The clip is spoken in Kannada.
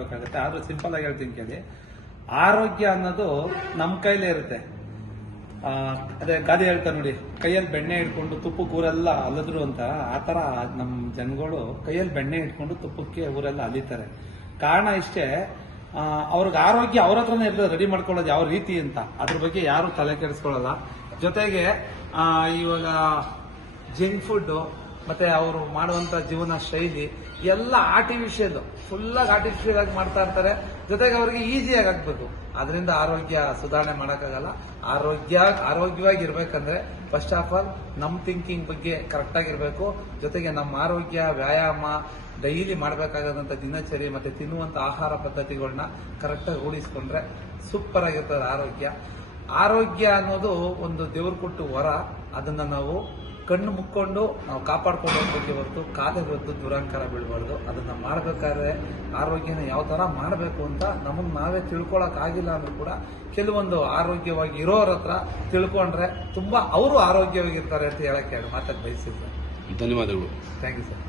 ಬೇಕಾಗುತ್ತೆ. ಆದ್ರೂ ಸಿಂಪಲ್ ಆಗಿ ಹೇಳ್ತೀನಿ ಕೇಳಿ, ಆರೋಗ್ಯ ಅನ್ನೋದು ನಮ್ಮ ಕೈಲೇ ಇರುತ್ತೆ. ಅದೇ ಗಾದೆ ಹೇಳ್ತಾರೆ ನೋಡಿ, ಕೈಯಲ್ಲಿ ಬೆಣ್ಣೆ ಇಟ್ಕೊಂಡು ತುಪ್ಪಕ್ಕೆ ಊರೆಲ್ಲ ಅಲ್ಲಿದ್ರು ಅಂತ. ಆ ತರ ನಮ್ಮ ಜನಗಳು ಕೈಯಲ್ಲಿ ಬೆಣ್ಣೆ ಇಟ್ಕೊಂಡು ತುಪ್ಪಕ್ಕೆ ಊರೆಲ್ಲ ಅಲಿತಾರೆ. ಕಾರಣ ಇಷ್ಟೇ, ಅವ್ರಿಗೆ ಆರೋಗ್ಯ ಅವ್ರ ಹತ್ರನೇ ಇರ್ತದೆ, ರೆಡಿ ಮಾಡ್ಕೊಳ್ಳೋದು ಯಾವ ರೀತಿ ಅಂತ. ಅದ್ರ ಬಗ್ಗೆ ಯಾರು ತಲೆ ಕೆಡಿಸ್ಕೊಳ್ಳಲ್ಲ. ಜೊತೆಗೆ ಇವಾಗ ಜಂಕ್ ಫುಡ್ ಮತ್ತೆ ಅವರು ಮಾಡುವಂತ ಜೀವನ ಶೈಲಿ ಎಲ್ಲ ಆರ್ಟಿಫಿಷಿಯಲ್, ಫುಲ್ಲಾಗಿ ಆರ್ಟಿಫಿಷಿಯಲ್ ಆಗಿ ಮಾಡ್ತಾ ಇರ್ತಾರೆ. ಜೊತೆಗೆ ಅವ್ರಿಗೆ ಈಸಿಯಾಗಿ ಆಗ್ಬೇಕು. ಅದರಿಂದ ಆರೋಗ್ಯ ಸುಧಾರಣೆ ಮಾಡೋಕ್ಕಾಗಲ್ಲ. ಆರೋಗ್ಯವಾಗಿ ಇರ್ಬೇಕಂದ್ರೆ ಫಸ್ಟ್ ಆಫ್ ಆಲ್ ನಮ್ಮ ಥಿಂಕಿಂಗ್ ಬಗ್ಗೆ ಕರೆಕ್ಟ್ ಆಗಿರ್ಬೇಕು. ಜೊತೆಗೆ ನಮ್ಮ ಆರೋಗ್ಯ, ವ್ಯಾಯಾಮ, ಡೈಲಿ ಮಾಡಬೇಕಾದಂಥ ದಿನಚರಿ ಮತ್ತೆ ತಿನ್ನುವಂತ ಆಹಾರ ಪದ್ಧತಿಗಳನ್ನ ಕರೆಕ್ಟಾಗಿ ರೂಢಿಸ್ಕೊಂಡ್ರೆ ಸೂಪರ್ ಆಗಿರ್ತದೆ ಆರೋಗ್ಯ ಅನ್ನೋದು ಒಂದು ದೇವ್ರು ಕೊಟ್ಟು ವರ. ಅದನ್ನ ನಾವು ಕಣ್ಣು ಮುಕ್ಕೊಂಡು ನಾವು ಕಾಪಾಡ್ಕೊಂಡು ಹೋಗ್ಬೇಕೆ ಹೊರತು ಕಾಲೇ ಹೊತ್ತು ದುರಂಕಾರ ಬೀಳಬಾರ್ದು. ಅದನ್ನ ಮಾಡಬೇಕಾದ್ರೆ ಆರೋಗ್ಯನ ಯಾವ ತರ ಮಾಡಬೇಕು ಅಂತ ನಮಗೆ ನಾವೇ ತಿಳ್ಕೊಳಕ್ ಆಗಿಲ್ಲ ಅಂದ್ರೂ ಕೂಡ ಕೆಲವೊಂದು ಆರೋಗ್ಯವಾಗಿ ಇರೋರ ಹತ್ರ ತಿಳ್ಕೊಂಡ್ರೆ ತುಂಬಾ ಅವರು ಆರೋಗ್ಯವಾಗಿರ್ತಾರೆ ಅಂತ ಹೇಳಕ್ಕೆ ಮಾತಾಡಿ ಬಯಸಿದ್ದಾರೆ. ಧನ್ಯವಾದಗಳು. Thank you sir.